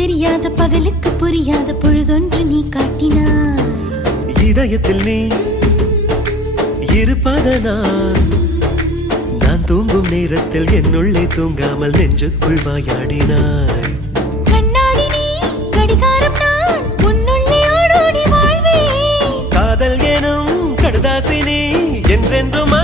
தெரியாத பகலுக்கு புரியாத பொழுதொன்று நீ காட்டினாய். இதயத்தில் நீ இருப்பதனால் நான் தூங்கும் நேரத்தில் என்னுள்ளே தூங்காமல் நெஞ்சுக்குள் வாயாடினாய். கண்ணாடி நீ கடிகாரம் நான் உன்னுள்ளே ஓடோடி வாழ்வே. காதல் எனும் கடுதாசி நீ என்றென்றும்